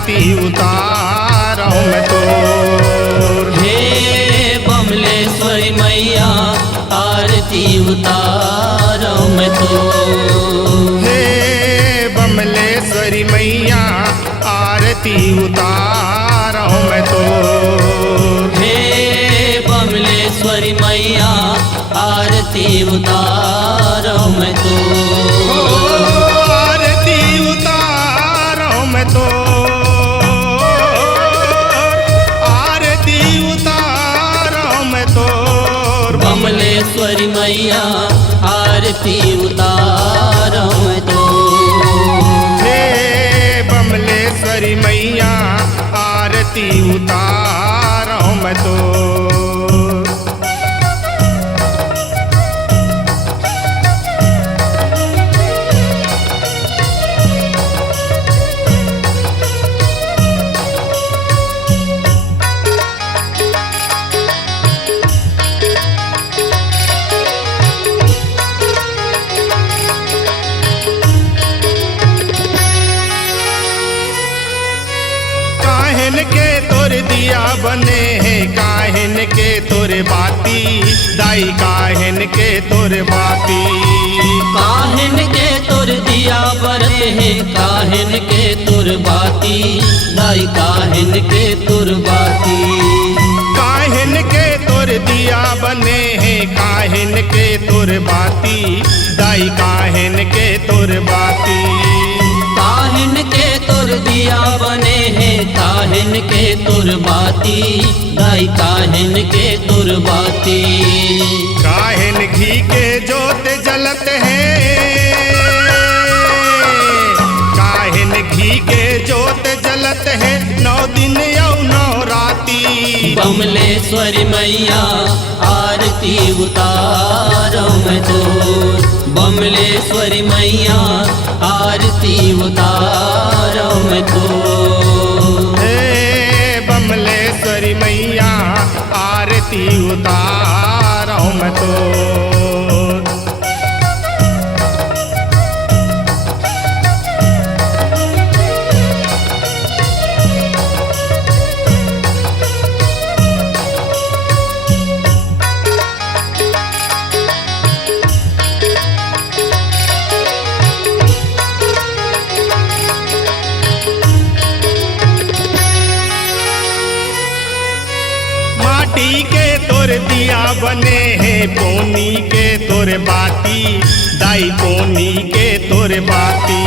आरती उतारो मैं तो। हे बमलेश्वरी मैया आरती उतारो मैं तो। हे बमलेश्वरी मैया आरती उतारो मैं तो। हे बमलेश्वरी मैया आरती उतारो मैं तो। आरती उतारो मैं तो। आरती उतारो मैं तो। बमलेश्वरी मैया आरती उतारो मैं तो। हे बमलेश्वरी मैया आरती उतारो मैं तो। काहिन के तोर दिया बने हैं, काहिन के तोर बाती, दाई काहिन के तोर बाती। काहिन के तुर दिया बरत है, काहिन के तुर बाती, दाई काहिन के तुर बाती। काहिन के तोर दिया बने हैं, काहिन के तोर बाती, दाई काहिन के तोर बाती। काहिन के तुर दिया बने हैं, काहिन के तुर बाती, दाई काहिन के तुर बाती। काहिन घी के जोत जलत है, काहिन घी के जोत जलत है, 9 दिन यौ 9 राती। बमलेश्वरी मैया आरती उतारो मैं तो। बमलेश्वरी मैया आरती उतारो मैं तो। हे बमलेश्वरी मैया आरती उतारो मैं तो। माटी के तोर दिया बने हैं, पोनी के तोर बाती, दाई पोनी के तोर बाती।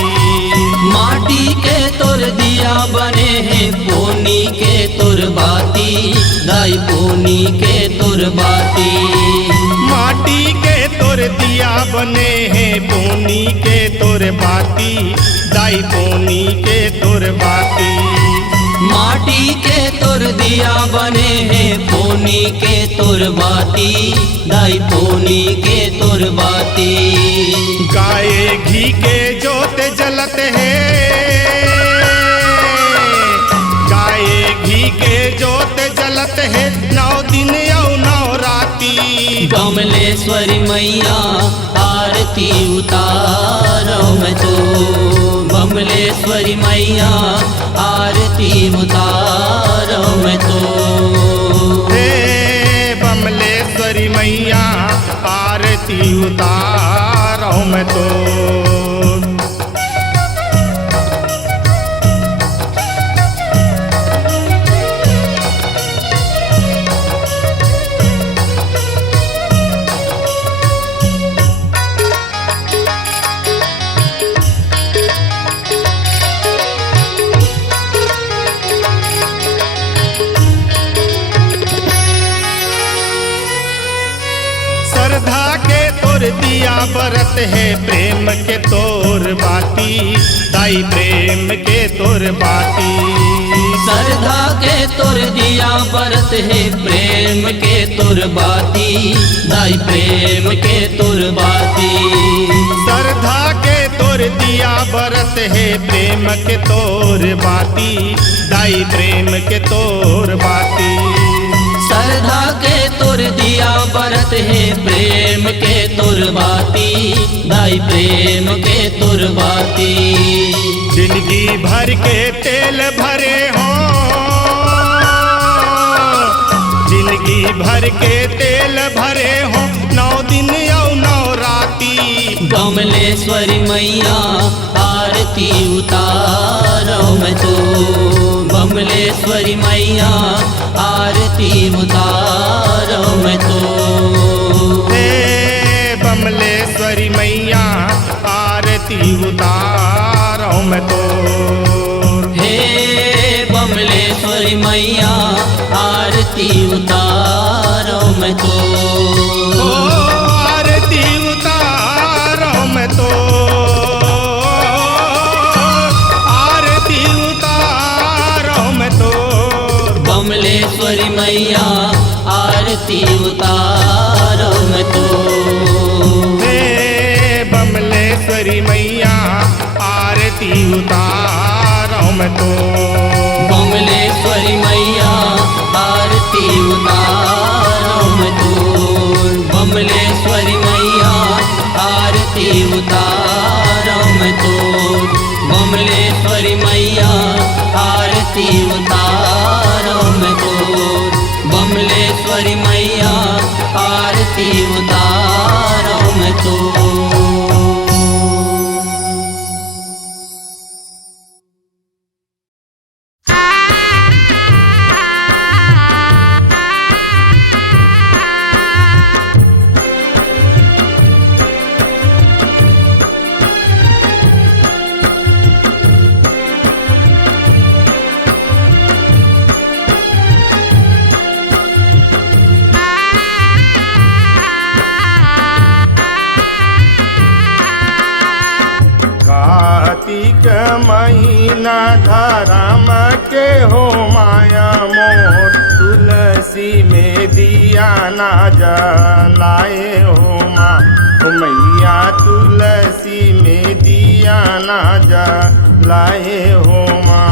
माटी के तुर दिया बने हैं, पोनी के तुर बाती, दाई पोनी के तुर बाती। माटी के तोर दिया बने हैं, पोनी के तोर बाती, दाई पोनी के तोर बाती। माटी के तुर दिया बने हैं, पोनी के तुर बाती, दाई पोनी के तुर बाती। गाय घी के जोत जलत है, गाय घी के जोत जलत है, 9 दिन यौ 9 राती। बमलेश्वरी मैया आरती उतारो मैं तो। बमलेश्वरी मैया आरती उतारो मैं तो। हे बमलेश्वरी मैया आरती उतारो मैं तो। श्रद्धा के तोर दिया बरत है, प्रेम के तोर बाती, दाई प्रेम के तोर बाती। श्रद्धा के तुर दिया बरत है, प्रेम के तुर बाती, दाई प्रेम के तुर बाती। श्रद्धा के तोर दिया बरत है, प्रेम के तोर बाती, दाई प्रेम के तोर बाती। श्रद्धा के तुर दिया बरत है प्रेम के तुर बाती, दाई प्रेम के तुर बाती। जिंदगी भर के तेल भरे हो, जिंदगी भर के तेल भरे हो, 9 दिन और 9 राती। बमलेश्वरी मैया आरती उतारो मैं तो, बमलेश्वरी मैया आरती उतारो मैं तो। हे बमलेश्वरी मैया आरती उतारो मैं तो। हे बमलेश्वरी मैया आरती उतारो मैं तो। ओ आरती उतारो मैं तो, आरती उतारो मैं तो। बमलेश्वरी मैया आरती उतारो मैं तो। हे बमलेश्वरी मैया आरती उतारो मैं तो। बमलेश्वरी मैया आरती उतारो मैं तो। बमलेश्वरी मैया आरती उतारो मैं तो। बमलेश्वरी मैया आरती उतारो मैं तो। बमलेश्वरी मैया आरती उतारो मैं तो। कार्तिक महीना धर्म के हो माया मोर, तुलसी में दिया ना जलाए हो माँ मैया, तुलसी में दिया ना जलाए हो माँ।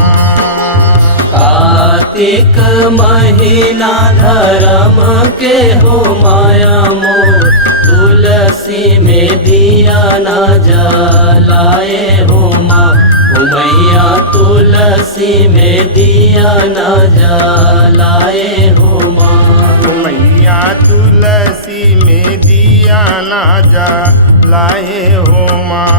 कार्तिक महीना धर्म के हो माया मोर, तुलसी में दिया ना जलाए हो माँ मैया, तुलसी में दिया ना जलाए हो माँ मैया, तुलसी में दिया ना जलाए हो माँ।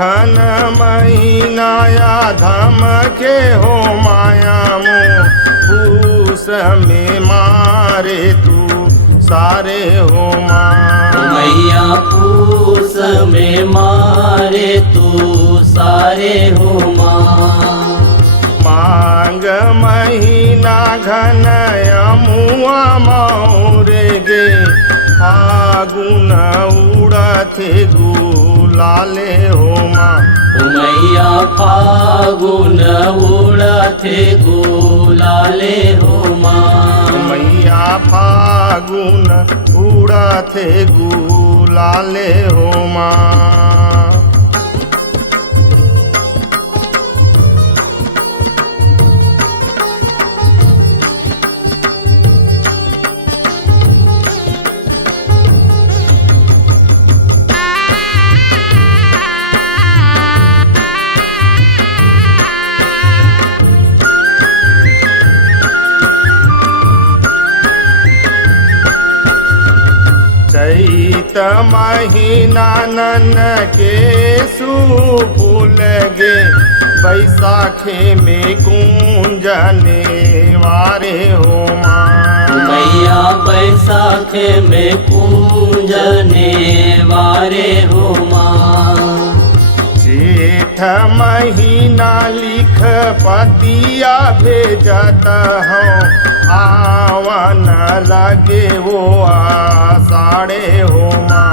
घन महीना या धम के हो माया मोह, फूस में मारे तू सारे हो माँ मैया, फूस में मारे तू सारे हो माँ। मांग महीना घन यमुआ मोरे गे, फागुन उड़थे गुलाले हो माँ मैया, फागुन उड़थे गुलाले हो माँ मैया, फागुन उड़थे गुलाले हो माँ। चैत महीना नन के फूल गे, बैसाखे में कुंजने वारे हो माँ मैया, बैसाखे में कुंजने वारे हो माँ। जेठ महीना लिख पतिया भेजत हूँ, आवन लगे वो आषाढ़े हो माँ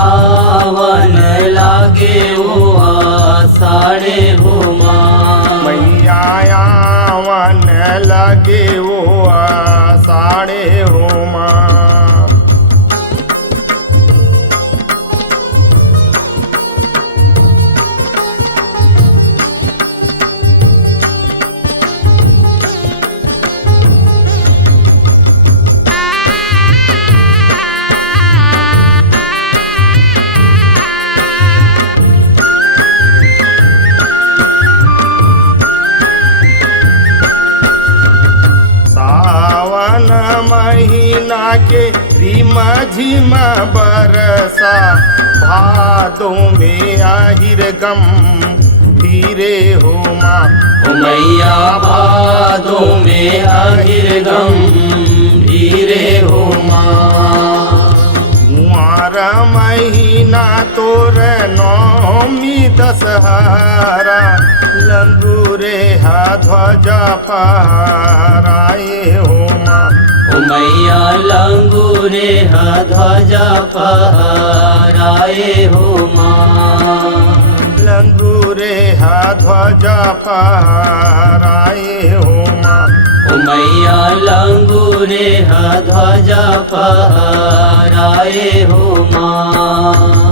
आवन लागे ओ आषाढ़े हो माँ। मैया आवन लगे वो आषाढ़े हो माँ। सावन महीना के रिमा झिमा बरसा, भादों में आहिर गम धीरे हो माँ। ओ मैया भादों में आहिर गम धीरे हो माँ। कुंवार महीना तोर नौमी दशहरा, लंगूरे हा ध्वजा फहराए हो माँ। ओ मैया लंगूरे हा ध्वजा फहराए हो माँ। लंगूरे हा ध्वजा फहराए हो माँ। ओ मैया लंगूरे हा ध्वजा फहराए हो माँ।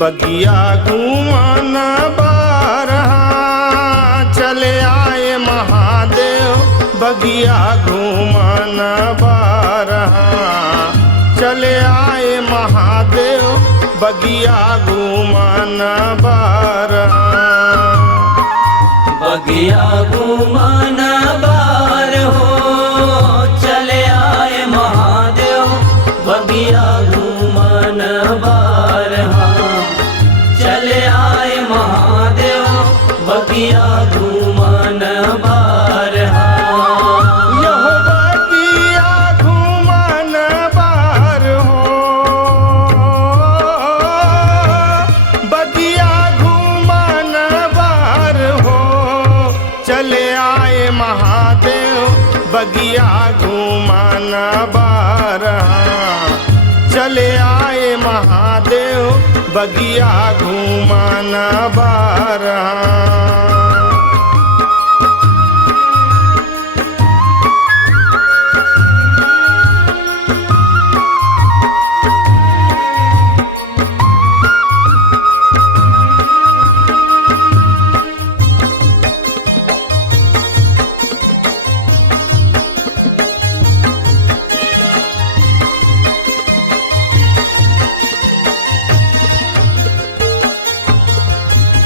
बगिया घुमाना बारहा, चले आए महादेव। बगिया घुमाना बारहा, चले आए महादेव। बगिया घुमाना बारहा। बगिया घुमाना बार हो, चले आए महादेव। बगिया घुमाना बार हाँ, चले आए महादेव। बगिया घुमाना बार हाँ। यहो बगिया घुमाना बार हो, बगिया घुमाना बार हो। चले आए महादेव। बगिया घुमाना बार हाँ, चले आए महादेव। बगिया घुमाना बार हाँ।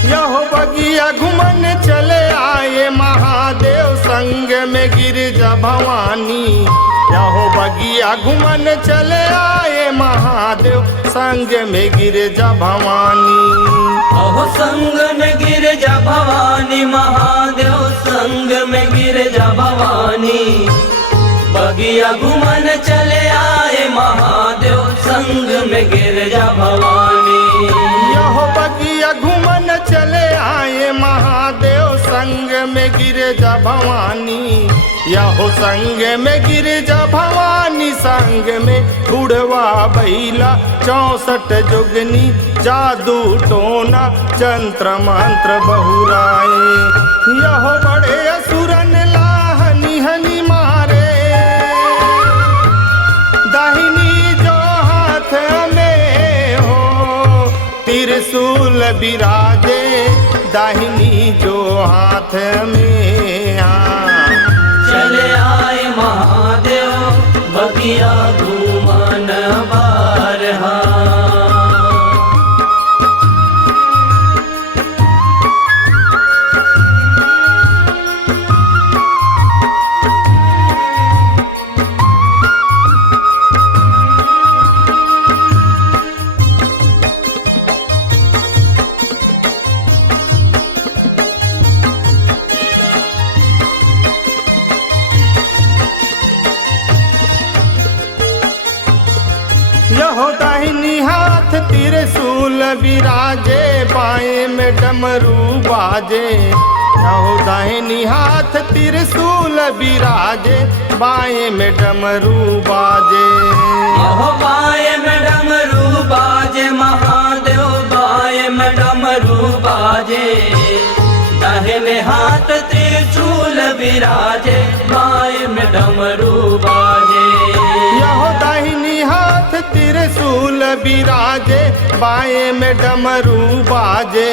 यहो बगिया घुमन चले आए महादेव, संग में गिरजा भवानी। यहो बगिया घुमन चले आए महादेव, संग में गिरजा भवानी। अहो संग में गिरजा भवानी महादेव, संग में गिरजा भवानी। बगिया घुमन चले आए महादेव, संग में गिरजा भवानी। यहो बगिया घुमन चले आए महादेव, संग में गिरजा भवानी। यहो संग में गिरजा भवानी, संग में बुढ़वा बैला 64 जुगनी। जादू टोना जंत्र मंत्र बहुराए, यहो बड़े असुरन लाहनी हनी मारे। दाहिनी जो हाथ में हो त्रिशूल बिराजे, दाहिनी जो हाथ में हाँ। चले आए महादेव, बगिया घुमन बार हाँ। त्रिशूल विराजे बाएं में डमरू बाजे यहो दाहिनी हाथ त्रिशूल विराजे बाएं में डमरू बाजे यहो बाएं में डमरू बाजे महादेव बाएं में डमरू बाजे दाहिने हाथ त्रिशूल विराजे बाएं में डमरू बाजे यहो दाहिनी हाथ त्रिशूल विराजे बाएं में डमरू बाजे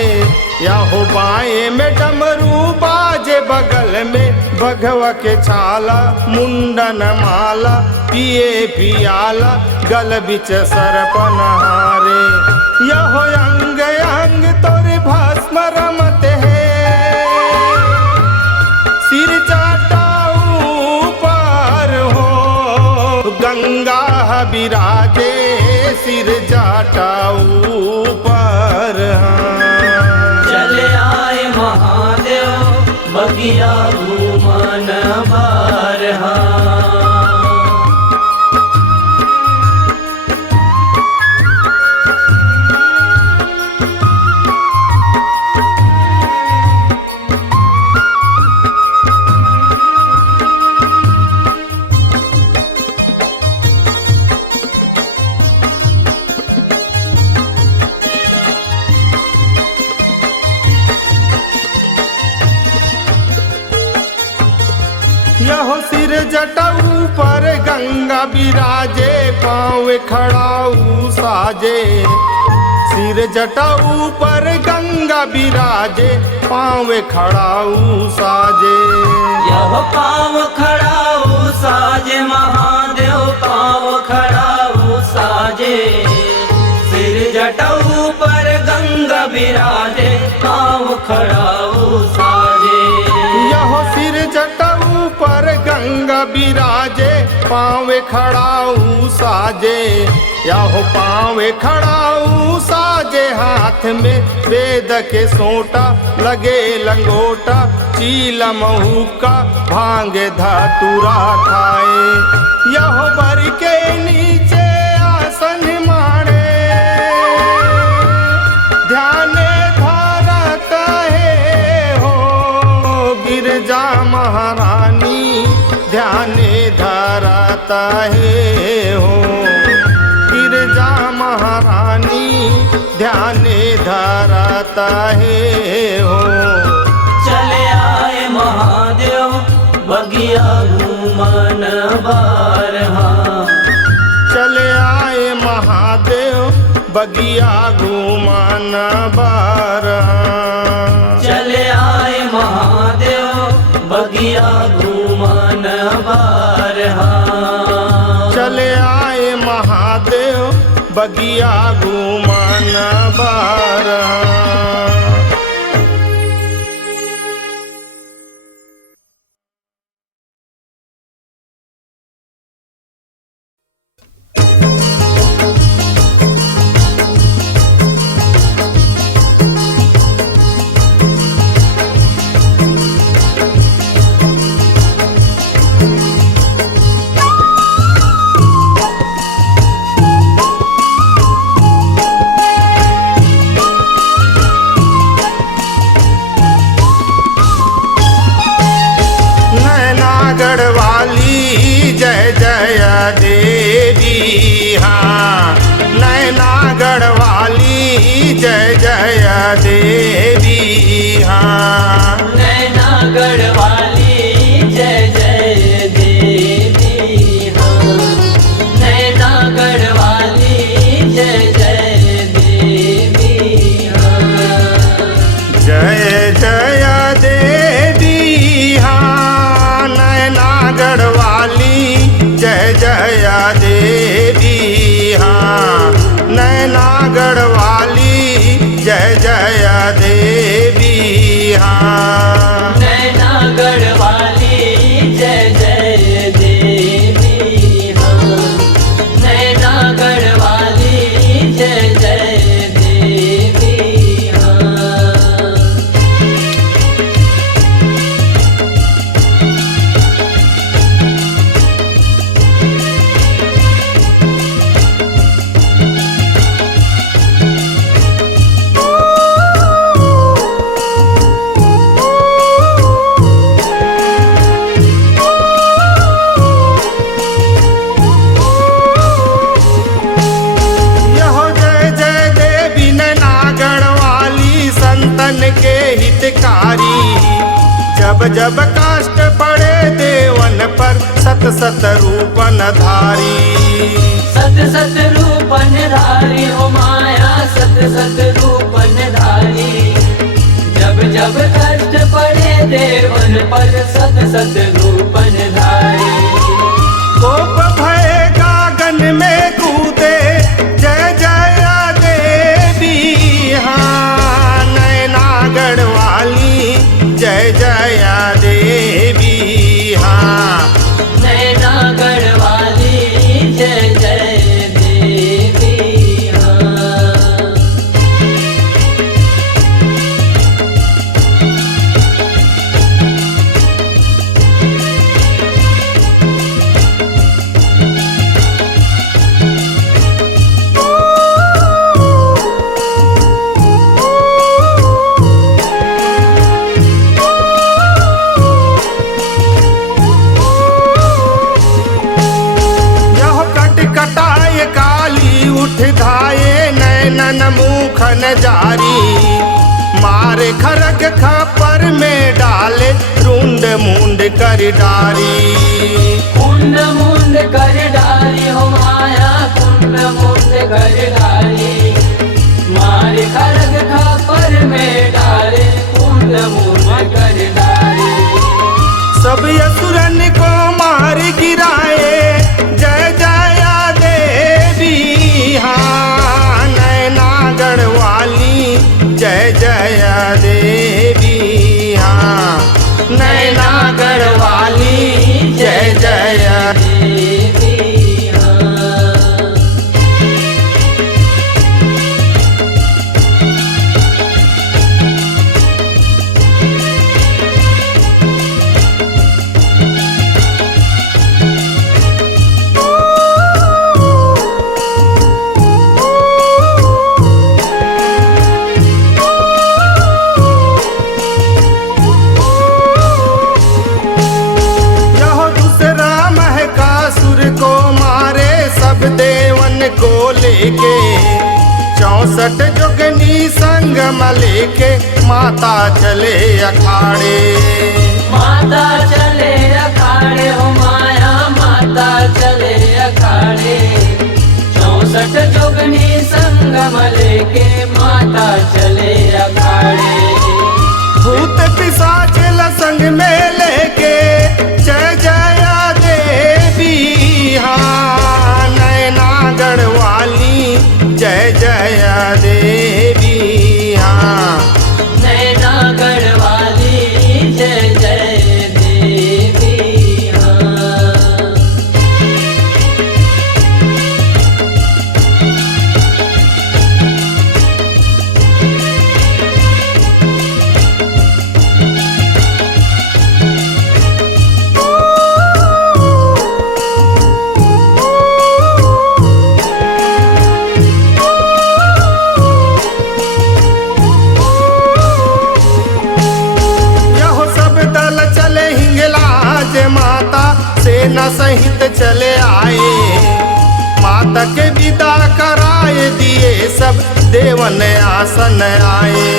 यहो बाएं में डमरू बाजे बगल में भगवा के छाला मुंडन माला पिए पियाला गल बिच सर्प नहारे यहो अंग अंग तोरे भस्म रमत है सिर चाटाऊ पार हो गंगा विराजे सिर जाटाऊ पर चले आए महादेव बगिया घूमन बारहा यहो सिर जटाऊ पर गंगा विराजे पाँव खड़ाऊ साजे सिर जटाऊ पर गंगा विराजे पाँव खड़ाऊ साजे यह पाँव खड़ाऊ साजे महादेव पाँव खड़ाऊ साजे सिर जटाऊ पर गंगा विराजे पाँव खड़ाऊ साजे यहो सिर जटाऊ पर गंगा विराजे पाँव खड़ाऊ साजे यहो पाँव खड़ाऊ साजे हाथ में वेद के सोटा लगे लंगोटा चीला महू का भांग धतुरा खाए यहो बर के नीचे आसन मारे ध्यान धारत है हो गिरजा महारानी ध्यान धारत है हो गिरजा महारानी ध्यान धारत है हो चले आए महादेव बगिया घूमन बारहा चले आए महादेव बगिया घूमन बारहा चले आए महादेव बगिया घूमन बारहा चले आए महादेव बगिया घूमन बारहा भक्तन के हितकारी। जब जब काष्ट पड़े देवन पर सत सत रूपन धारी। सत सत रूपन धारी हो माया सत सत रूपन धारी। जब जब कष्ट पड़े देवन पर सत सत रूपन धारी। कोप भय गागन में कूदे जय जय देवी। हाँ नैनागढ़ वाली जय जय देवी। हाँ नैनागढ़ वाली जय जय देवी। हाँ कटाए काली उठ धाये नैनन मुखन जारी। मारे खरग खपर में डाले रुंड मुंड कर डारी। कुंड मुंड कर डारी हो माया कुंड मुंड कर डारी। मारे खरग खापर में डाले कुंड मुंड कर डारी। सब असुरन को मार गिराए जय जय देवी। हाँ नैनागढ़ वाली जय जय देवी। हाँ नैनागढ़ वाली जय जय देवी। हाँ देवन को लेके 64 जोगनी संगम लेके माता चले अखाड़े। माता चले अखाड़े हो माया माता चले अखाड़े। 64 जोगनी संगम लेके माता चले अखाड़े। भूत पिशाच संग में लेके जय जय देवी। हाँ नैनागढ़ वाली जय जय देवी। हाँ नैनागढ़ वाली जय जय देवी। हाँ सेना सहित चले आए। माता के विदा कराए दिए सब देवन आसन आए।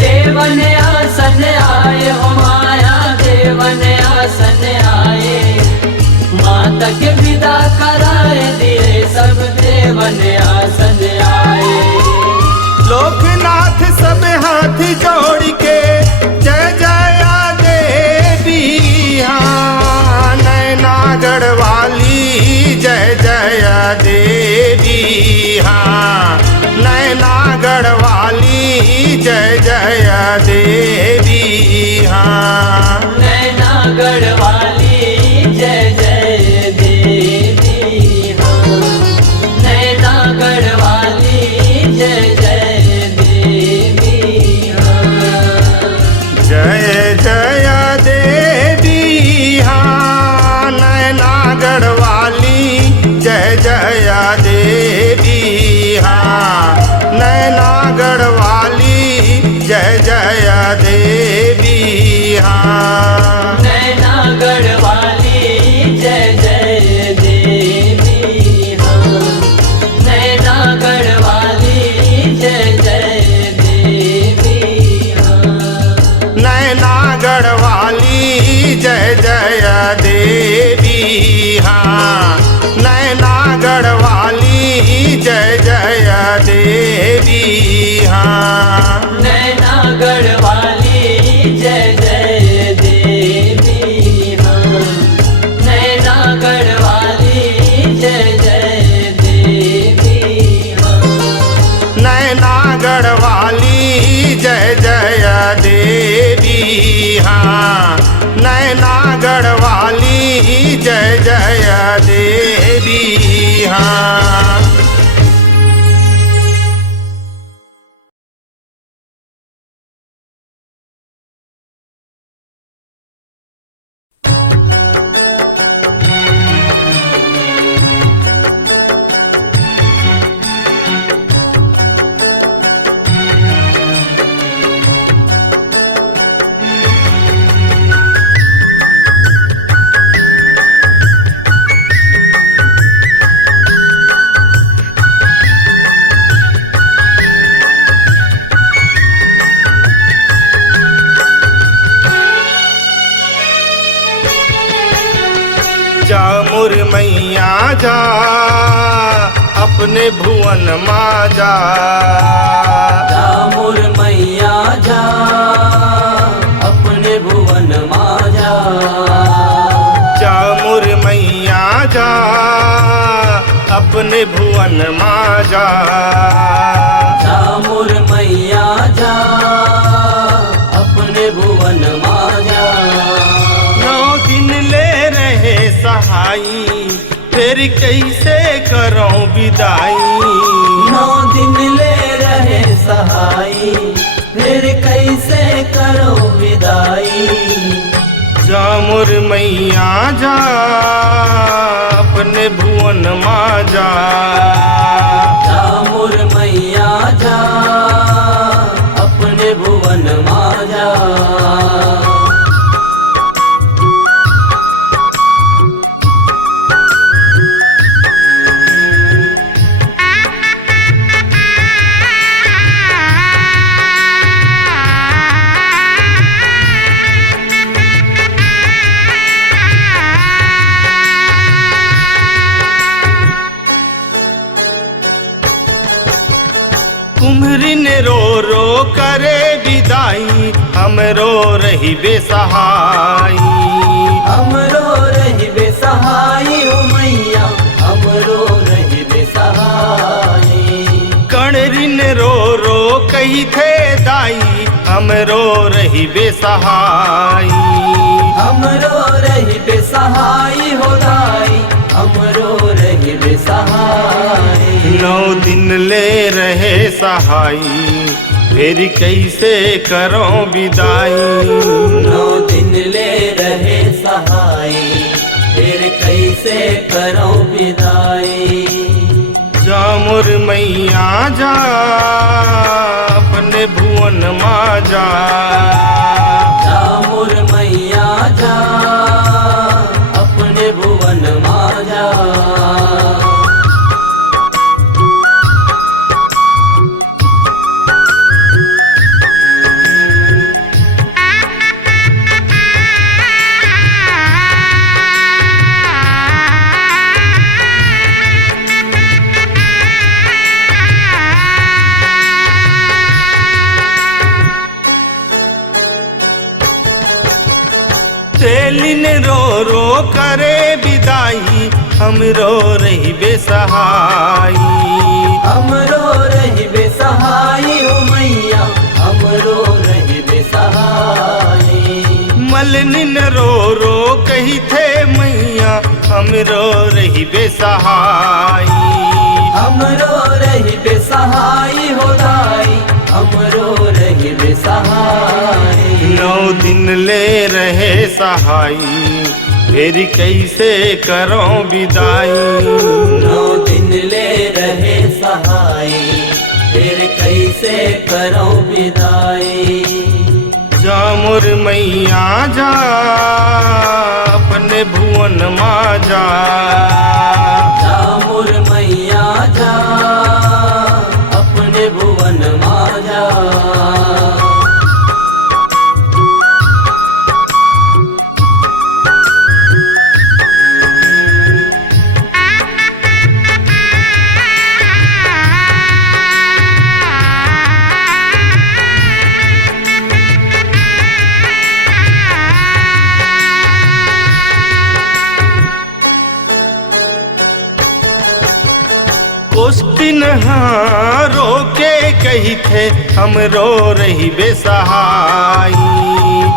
देवन आसन आए हो माया देवन आसन आए। माता के विदा कराए दिए सब देवन आसन आए। लोकनाथ सब हाथ जोड़ के जय जय देवी। हाँ नैनागढ़ वाली जय जय देवी। हाँ नैनागढ़ वाली जय जय देवी। हाँ नैनागढ़ वाली जय जय देवी। हाँ नैनागढ़ वाली जय जय देवी। हाँ जय जय देवी। हाँ नैनागढ़ वाली जय जय देवी। हाँ नैनागढ़ वाली जय जय देवी। हाँ नैनागढ़ वाली जय जय देवी। हाँ नैनागढ़ वाली जय जय देवी। गढ़वाली जय जय देवी हाँ नैना गढ़वाली जय जय देवी हाँ नैना गढ़वाली जय जय देवी हाँ नैना गढ़वाली जय जय देवी हाँ। जा मोर मैया जा अपने भुवन माँ जा जा मोर मैया जा अपने भुवन माँ जा जा मोर मैया जा अपने भुवन माँ जा जा मोर मैया जा अपने भुवन माँ जा 9 दिन ले रहे सहाई फिर कैसे करो विदाई 9 दिन ले रहे सहाई फिर कैसे करो विदाई जा मोर मैया जा अपने भुवन माँ जा जा मोर मैया जा अपने भुवन माँ जा कुम्हरिन रो रो करे विदाई हम रो रही बेसहाई हम रो रही बेसहाई हो मैया हम रो रही बेसहाई कणरिन रो रो कही थे दाई हम रो रही बेसहाई हम रो रही बेसहाई हो दाई हम रो रही बेसहाई 9 दिन ले रहे सहाई फिर कैसे करो विदाई 9 दिन ले रहे सहाई फिर कैसे करो विदाई जा मोर मैया जा अपने भुवन माँ जा जा मोर मैया जा अपने भुवन माँ जा तेलिन रो रो करे विदाई हम रो रही बेसहाई हम रो रही बेसहाई हो मैया हम रो रही बेसहाई मलनिन रो रो कही थे मैया हम रो रही बेसहाई हम रो रही बेसहाई हो दाई हम रो रही बेसहाई 9 दिन ले रहे सहाई फिर कैसे करो विदाई 9 दिन ले रहे सहाई फिर कैसे करो विदाई जा मोर मैया जा अपने भुवन माँ जा जा मोर मैया जा अपने भुवन माँ जा हाँ रोके कही थे हमरो रही बेसहाई।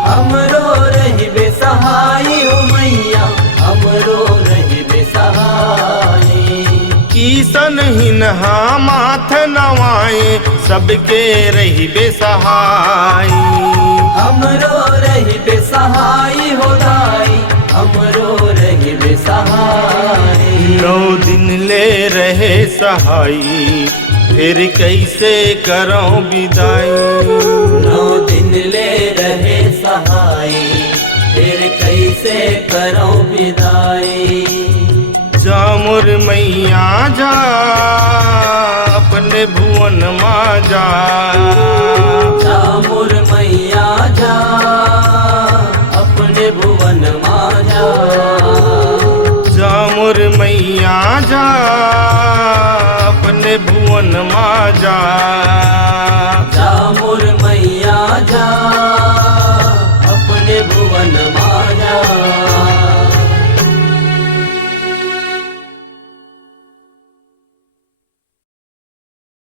हमरो रही बेसहाई हो मैया, हमरो रही बेसहाई। ईसन ही नहा माथ नवाए सबके रही बेसहाई। हमरो रही बेसहाई हो दाई, हमरो रही बेसहाई। 9 दिन ले रहे सहाई फिर कैसे करो विदाई। 9 दिन ले रहे सहाई फिर कैसे करो विदाई। जा मोर मैया जा अपने भुवन मा जा।